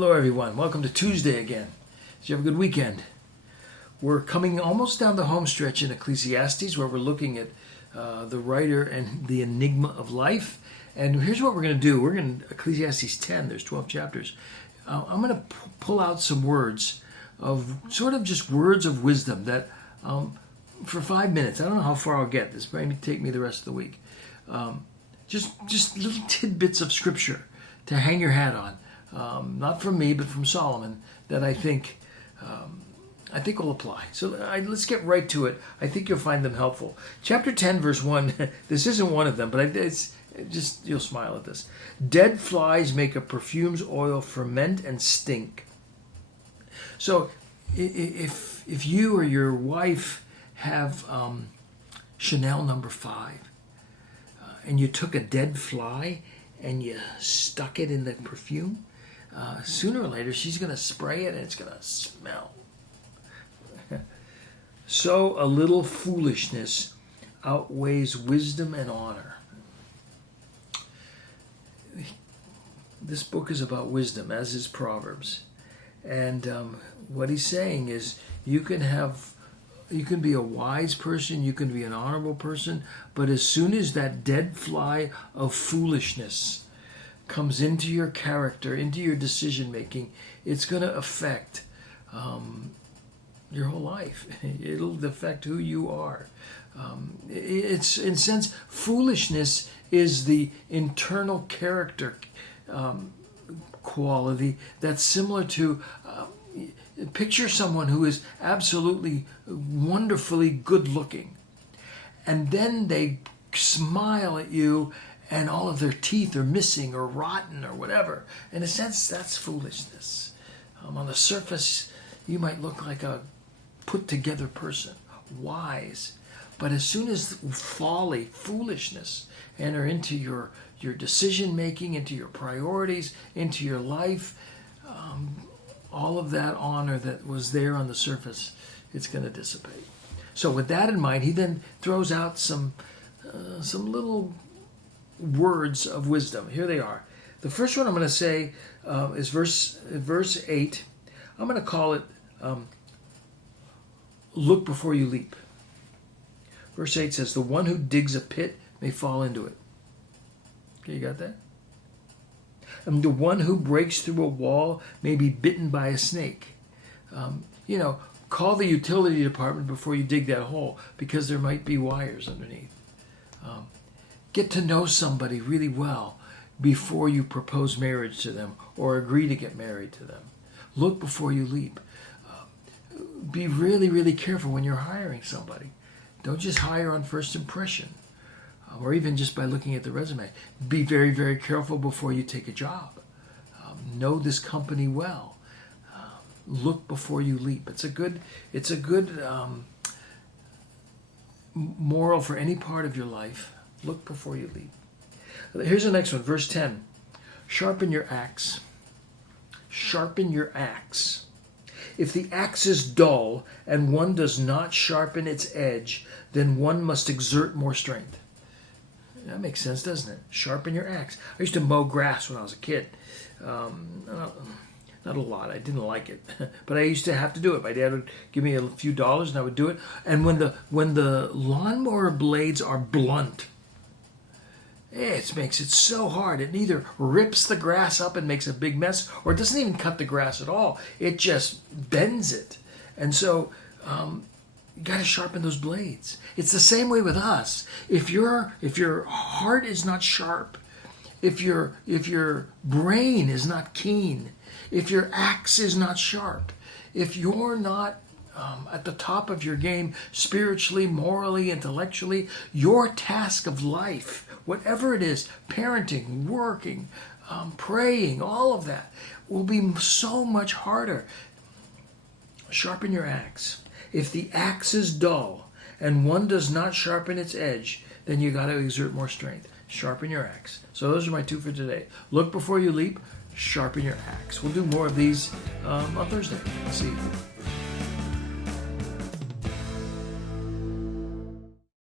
Hello everyone, welcome to Tuesday again. Did you have a good weekend? We're coming almost down the home stretch in Ecclesiastes where we're looking at the writer and the enigma of life. And here's what we're going to do. We're going to, Ecclesiastes 10, there's 12 chapters. I'm going to pull out some words of sort of just words of wisdom that for 5 minutes, I don't know how far I'll get. This may take me the rest of the week. Just little tidbits of scripture to hang your hat on. Not from me, but from Solomon, that I think will apply. So let's get right to it. I think you'll find them helpful. Chapter 10, verse 1. This isn't one of them, but it's just you'll smile at this. Dead flies make a perfume's oil ferment and stink. So if you or your wife have Chanel number 5, and you took a dead fly and you stuck it in the perfume, sooner or later she's going to spray it and it's going to smell. So a little foolishness outweighs wisdom and honor. This book is about wisdom, as is Proverbs. And what he's saying is you can be a wise person, you can be an honorable person, but as soon as that dead fly of foolishness comes into your character, into your decision making, it's going to affect your whole life. It'll affect who you are. It's, in a sense, foolishness is the internal character quality that's similar to picture someone who is absolutely wonderfully good looking, and then they smile at you and all of their teeth are missing or rotten or whatever. In a sense, that's foolishness. On the surface, you might look like a put-together person, wise. But as soon as folly, foolishness, enter into your decision-making, into your priorities, into your life, all of that honor that was there on the surface, it's going to dissipate. So with that in mind, he then throws out some little words of wisdom. Here they are. The first one I'm going to say is verse 8. I'm going to call it look before you leap. Verse 8 says, the one who digs a pit may fall into it. Okay, you got that? And the one who breaks through a wall may be bitten by a snake. Call the utility department before you dig that hole, because there might be wires underneath. Get to know somebody really well before you propose marriage to them or agree to get married to them. Look before you leap. Be really, really careful when you're hiring somebody. Don't just hire on first impression, or even just by looking at the resume. Be very, very careful before you take a job. Know this company well. Look before you leap. It's a good moral for any part of your life. Look before you leap. Here's the next one, verse 10. Sharpen your axe. Sharpen your axe. If the axe is dull and one does not sharpen its edge, then one must exert more strength. That makes sense, doesn't it? Sharpen your axe. I used to mow grass when I was a kid. Not a lot. I didn't like it, but I used to have to do it. My dad would give me a few dollars, and I would do it. And when the lawnmower blades are blunt, it makes it so hard. It either rips the grass up and makes a big mess, or it doesn't even cut the grass at all. It just bends it. And so you got to sharpen those blades. It's the same way with us. If your heart is not sharp, if your brain is not keen, if your axe is not sharp, if you're not at the top of your game spiritually, morally, intellectually, your task of life, whatever it is, parenting, working, praying, all of that, will be so much harder. Sharpen your axe. If the axe is dull and one does not sharpen its edge, then you got to exert more strength. Sharpen your axe. So those are my 2 for today. Look before you leap. Sharpen your axe. We'll do more of these on Thursday. See you.